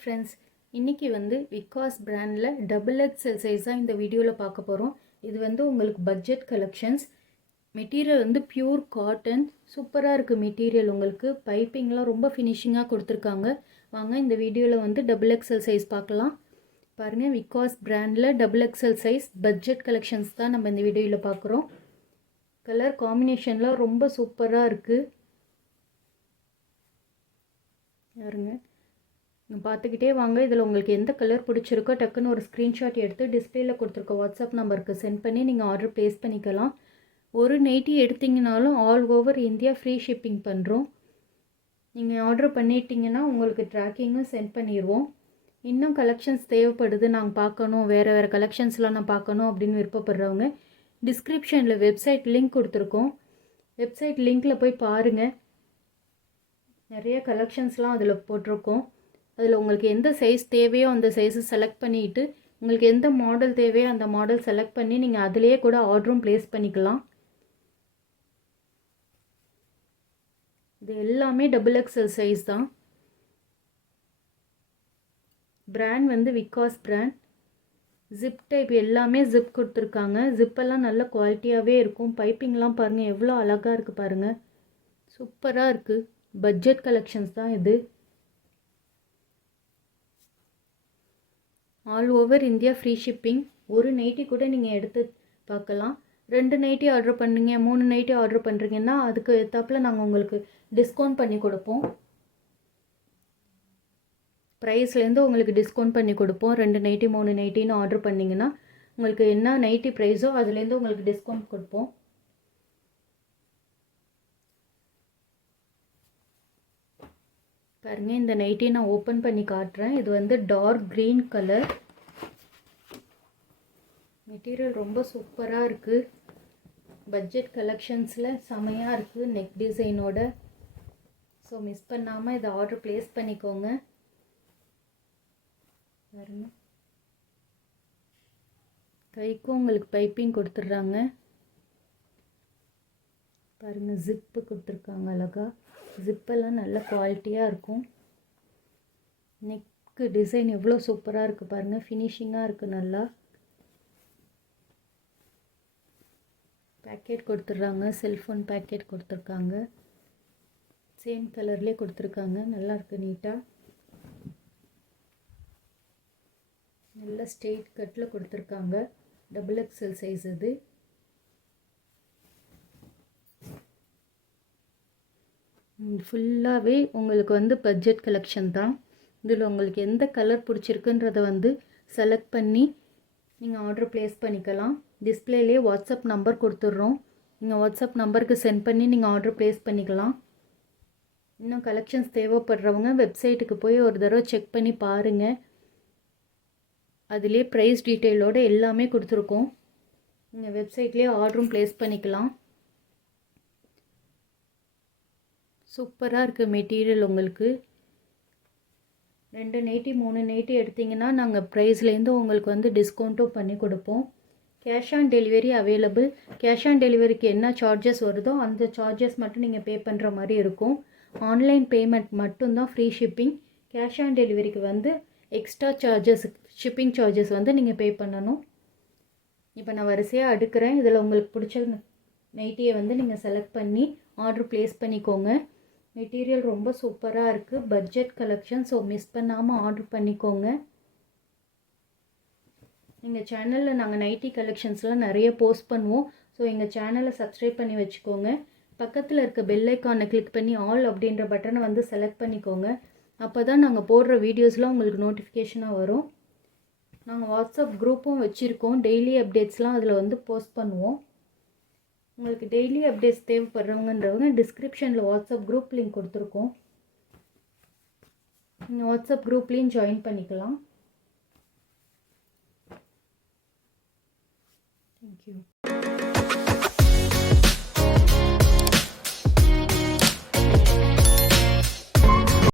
Friends, இன்றைக்கி விகாஸ் பிராண்டில் double XL சைஸாக இந்த வீடியோவில் பார்க்க போகிறோம். இது உங்களுக்கு budget collections. Material pure cotton, சூப்பராக இருக்குது மெட்டீரியல். உங்களுக்கு பைப்பிங்லாம் ரொம்ப ஃபினிஷிங்காக கொடுத்துருக்காங்க. வாங்க இந்த வீடியோவில் டபுள் எக்ஸ்எல் சைஸ் பார்க்கலாம். பாருங்கள், விகாஸ் பிராண்டில் double XL size budget collections தான் நம்ம இந்த வீடியோவில் பார்க்குறோம். கலர் காம்பினேஷன்லாம் ரொம்ப சூப்பராக இருக்குது. பாருங்க, பார்த்துக்கிட்டே வாங்க. இதில் உங்களுக்கு எந்த கலர் பிடிச்சிருக்கோ டக்குன்னு ஒரு ஸ்க்ரீன்ஷாட் எடுத்து டிஸ்பிளேயில் கொடுத்துருக்க வாட்ஸ்அப் நம்பருக்கு சென்ட் பண்ணி நீங்கள் ஆர்டர் ப்ளேஸ் பண்ணிக்கலாம். ஒரு நைட்டி எடுத்திங்கனாலும் all over India free shipping பண்ணுறோம். நீங்கள் ஆர்டர் பண்ணிட்டீங்கன்னா உங்களுக்கு ட்ராக்கிங்கும் சென்ட் பண்ணிடுவோம். இன்னும் கலெக்ஷன்ஸ் தேவைப்படுது, நாங்கள் பார்க்கணும், வேறு கலெக்ஷன்ஸ்லாம் நான் பார்க்கணும் அப்படின்னு விருப்பப்படுறவங்க டிஸ்கிரிப்ஷனில் வெப்சைட் லிங்க் கொடுத்துருக்கோம். வெப்சைட் லிங்க்கில் போய் பாருங்கள். நிறைய கலெக்ஷன்ஸ்லாம் அதில் போட்டிருக்கோம். அதில் உங்களுக்கு எந்த சைஸ் தேவையோ அந்த சைஸை செலக்ட் பண்ணிவிட்டு உங்களுக்கு எந்த மாடல் தேவையோ அந்த மாடல் செலக்ட் பண்ணி நீங்கள் அதிலேயே கூட ஆர்டரும் ப்ளேஸ் பண்ணிக்கலாம். இது எல்லாமே டபுள் எக்ஸ்எல் சைஸ் தான். Brand Vikas brand. Zip type எல்லாமே ஜிப் கொடுத்துருக்காங்க. ஜிப்பெல்லாம் நல்ல குவாலிட்டியாகவே இருக்கும். பைப்பிங்லாம் பாருங்கள் எவ்வளோ அழகாக இருக்குது பாருங்கள், சூப்பராக இருக்குது. பட்ஜெட் கலெக்ஷன்ஸ் தான் இது. All over India free shipping. ஒரு நைட்டி கூட நீங்கள் எடுத்து பார்க்கலாம். 2 நைட்டி ஆர்டர் பண்ணுறீங்க, 3 நைட்டி ஆர்டர் பண்ணுறீங்கன்னா அதுக்கு ஏற்றாப்புல நாங்கள் உங்களுக்கு டிஸ்கவுண்ட் பண்ணி கொடுப்போம். ப்ரைஸ்லேருந்து உங்களுக்கு டிஸ்கவுண்ட் பண்ணி கொடுப்போம். 2 நைட்டி 3 நைட்டின்னு ஆர்டர் பண்ணிங்கன்னா உங்களுக்கு என்ன நைட்டி ப்ரைஸோ அதுலேருந்து உங்களுக்கு டிஸ்கவுண்ட் கொடுப்போம். பாருங்கள், இந்த நைட்டி நான் ஓப்பன் பண்ணி காட்டுறேன். இது டார்க் க்ரீன் கலர். மெட்டீரியல் ரொம்ப சூப்பராக இருக்குது. பட்ஜெட் கலெக்ஷன்ஸில் செமையாக இருக்குது நெக் டிசைனோட. ஸோ மிஸ் பண்ணாமல் இதை ஆர்டர் ப்ளேஸ் பண்ணிக்கோங்க. பாருங்கள், கைக்கும் உங்களுக்கு பைப்பிங் கொடுத்துட்றாங்க. பாருங்கள், ஜிப்பு கொடுத்துருக்காங்க அழகாக. ஜிப்பெல்லாம் நல்ல குவாலிட்டியாக இருக்கும். நெக்கு டிசைன் எவ்வளோ சூப்பராக இருக்குது பாருங்கள், ஃபினிஷிங்காக இருக்குது நல்லா. பேக்கெட் கொடுத்துட்றாங்க, செல்ஃபோன் பேக்கெட் கொடுத்துருக்காங்க. சேம் கலர்லேயே கொடுத்துருக்காங்க, நல்லாயிருக்கு நீட்டாக. நல்ல ஸ்ட்ரெயிட் கட்டில் கொடுத்துருக்காங்க. டபுள் எக்ஸ்எல் சைஸ் இது. ஃபுல்லாகவே உங்களுக்கு பட்ஜெட் கலெக்ஷன் தான். இதில் உங்களுக்கு எந்த கலர் பிடிச்சிருக்குன்றதை செலக்ட் பண்ணி நீங்கள் ஆர்டர் ப்ளேஸ் பண்ணிக்கலாம். டிஸ்பிளேலேயே வாட்ஸ்அப் நம்பர் கொடுத்துட்றோம். நீங்கள் வாட்ஸ்அப் நம்பருக்கு சென்ட் பண்ணி நீங்கள் ஆர்டர் ப்ளேஸ் பண்ணிக்கலாம். இன்னும் கலெக்ஷன்ஸ் தேவைப்படுறவங்க வெப்சைட்டுக்கு போய் ஒரு தடவை செக் பண்ணி பாருங்கள். அதிலே ப்ரைஸ் டீட்டெயிலோடு எல்லாமே கொடுத்துருக்கோம். நீங்கள் வெப்சைட்லேயே ஆர்டரும் ப்ளேஸ் பண்ணிக்கலாம். சூப்பராக இருக்குது மெட்டீரியல். உங்களுக்கு 2 நைட்டி 3 நைட்டி எடுத்திங்கன்னா நாங்கள் ப்ரைஸ்லேருந்து உங்களுக்கு டிஸ்கவுண்ட்டும் பண்ணி கொடுப்போம். Cash on delivery available. Cash on டெலிவரிக்கு என்ன சார்ஜஸ் வருதோ அந்த சார்ஜஸ் மட்டும் நீங்கள் பே பண்ணுற மாதிரி இருக்கும். ஆன்லைன் பேமெண்ட் மட்டும்தான் ஃப்ரீ ஷிப்பிங். கேஷ் ஆன் டெலிவரிக்கு எக்ஸ்ட்ரா சார்ஜஸ், ஷிப்பிங் சார்ஜஸ் நீங்கள் பே பண்ணணும். இப்போ நான் வரிசையாக அடுக்கிறேன். இதில் உங்களுக்கு பிடிச்ச நைட்டியை நீங்கள் செலக்ட் பண்ணி ஆர்டர் ப்ளேஸ் பண்ணிக்கோங்க. மெட்டீரியல் ரொம்ப சூப்பராக இருக்குது. Budget collection. ஸோ மிஸ் பண்ணாமல் ஆர்டர் பண்ணிக்கோங்க. எங்கள் சேனலில் நாங்கள் நைட்டி கலெக்ஷன்ஸ்லாம் நிறைய போஸ்ட் பண்ணுவோம். ஸோ எங்கள் சேனலை சப்ஸ்கிரைப் பண்ணி வச்சுக்கோங்க. பக்கத்தில் இருக்க பெல் ஐக்கானை கிளிக் பண்ணி ஆல் அப்படின்ற பட்டனை செலக்ட் பண்ணிக்கோங்க. அப்போ தான் நாங்கள் போடுற வீடியோஸ்லாம் உங்களுக்கு நோட்டிஃபிகேஷனாக வரும். நாங்கள் வாட்ஸ்அப் குரூப்பும் வச்சுருக்கோம். டெய்லி அப்டேட்ஸ்லாம் அதில் போஸ்ட் பண்ணுவோம். உங்களுக்கு டெய்லி அப்டேட்ஸ் தேவைப்படுறவங்கன்றவங்க டிஸ்கிரிப்ஷனில் வாட்ஸ்அப் குரூப் லிங்க் கொடுத்துருக்கோம். நீங்கள் வாட்ஸ்அப் குரூப்லேயும் ஜாயின் பண்ணிக்கலாம். Thank you.